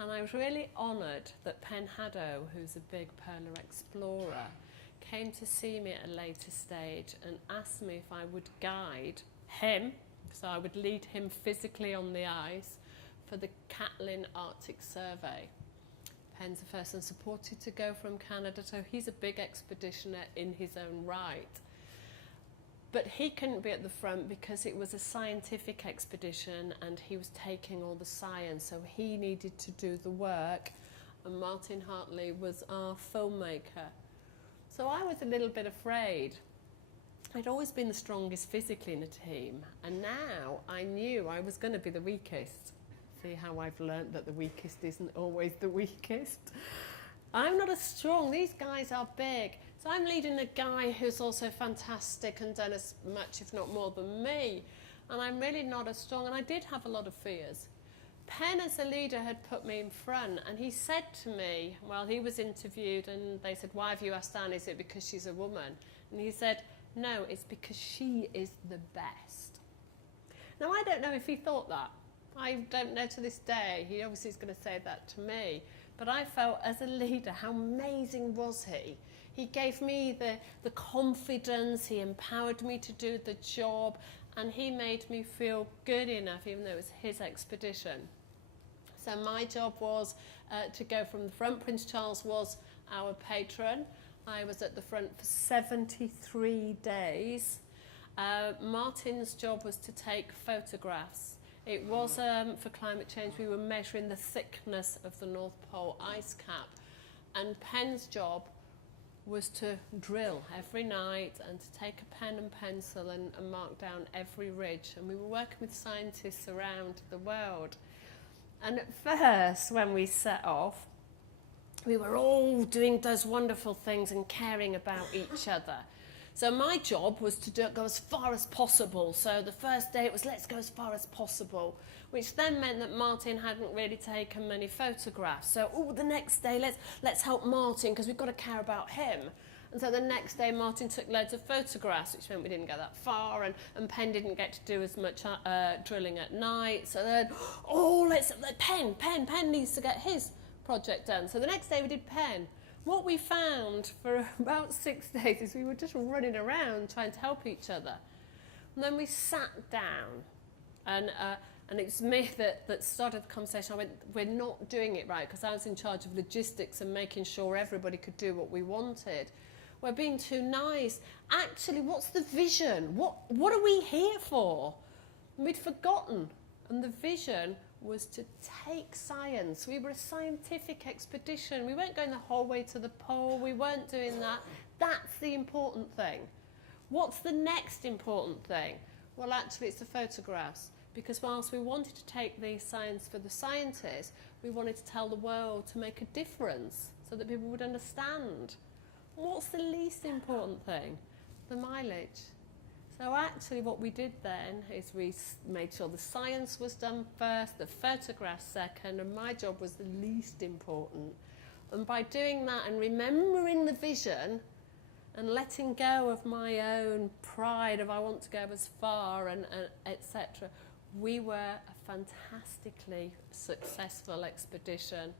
And I was really honoured that Pen Hadow, who's a big polar explorer, came to see me at a later stage and asked me if I would guide him, so I would lead him physically on the ice for the Catlin Arctic Survey. Pen's the first unsupported to go from Canada, so he's a big expeditioner in his own right. But he couldn't be at the front because it was a scientific expedition and he was taking all the science, so he needed to do the work, and Martin Hartley was our filmmaker. So I was a little bit afraid. I'd always been the strongest physically in a team, and now I knew I was going to be the weakest. See how I've learnt that the weakest isn't always the weakest? I'm not as strong. These guys are big. So I'm leading a guy who's also fantastic and done as much, if not more, than me. And I'm really not as strong. And I did have a lot of fears. Pen, as a leader, had put me in front. And he said to me, well, he was interviewed and they said, why have you asked Anne? Is it because she's a woman? And he said, no, it's because she is the best. Now, I don't know if he thought that. I don't know to this day. He obviously is going to say that to me. But I felt, as a leader, how amazing was he? He gave me the confidence, he empowered me to do the job, and he made me feel good enough, even though it was his expedition. So my job was to go from the front. Prince Charles was our patron. I was at the front for 73 days. Martin's job was to take photographs. It was for climate change. We were measuring the thickness of the North Pole ice cap. And Pen's job was to drill every night and to take a pen and pencil and mark down every ridge. And we were working with scientists around the world. And at first, when we set off, we were all doing those wonderful things and caring about each other. So my job was to go as far as possible. So the first day it was, let's go as far as possible, which then meant that Martin hadn't really taken many photographs. So, the next day, let's help Martin because we've got to care about him. And so the next day, Martin took loads of photographs, which meant we didn't go that far, and Pen didn't get to do as much drilling at night. So then, Pen needs to get his project done. So the next day we did Pen. What we found for about 6 days is we were just running around trying to help each other. And then we sat down, and it was me that started the conversation. I went, we're not doing it right, because I was in charge of logistics and making sure everybody could do what we wanted. We're being too nice. Actually, what's the vision? What are we here for? And we'd forgotten. And the vision was to take science. We were a scientific expedition. We weren't going the whole way to the pole. We weren't doing that. That's the important thing. What's the next important thing? Well, actually, it's the photographs. Because whilst we wanted to take the science for the scientists, we wanted to tell the world to make a difference so that people would understand. What's the least important thing? The mileage. So actually what we did then is we made sure the science was done first, the photographs second, and my job was the least important. And by doing that and remembering the vision and letting go of my own pride of I want to go as far and etc., we were a fantastically successful expedition.